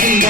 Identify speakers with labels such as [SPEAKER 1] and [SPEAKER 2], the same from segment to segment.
[SPEAKER 1] இந்த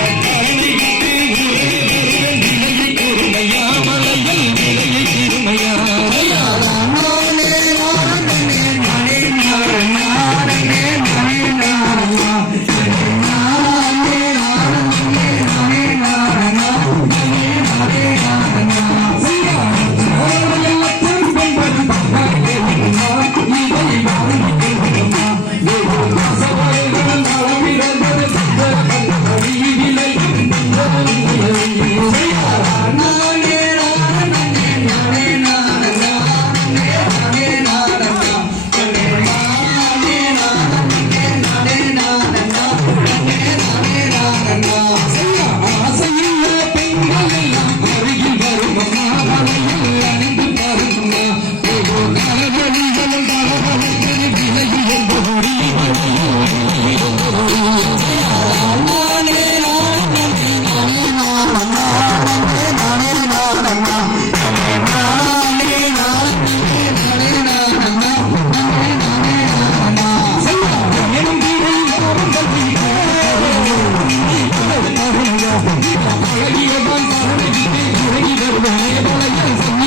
[SPEAKER 1] அழகியதான் பழகிட்டு இறங்கி வருவானே வளையல்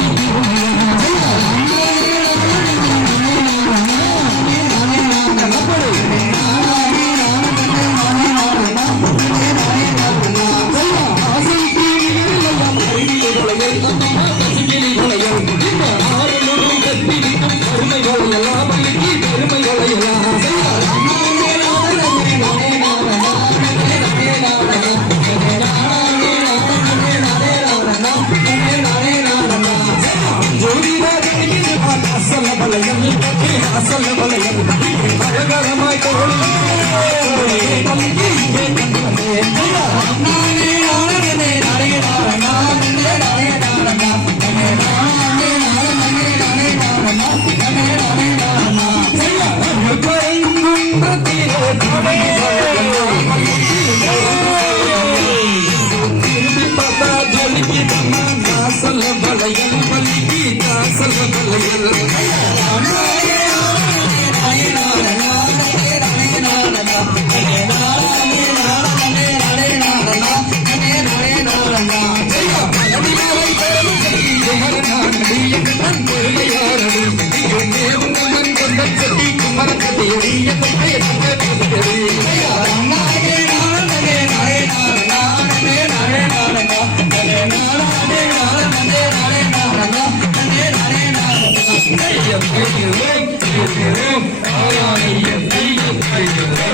[SPEAKER 1] 诶呀你别你打了算 i'm
[SPEAKER 2] gonna
[SPEAKER 1] ஆயிரம்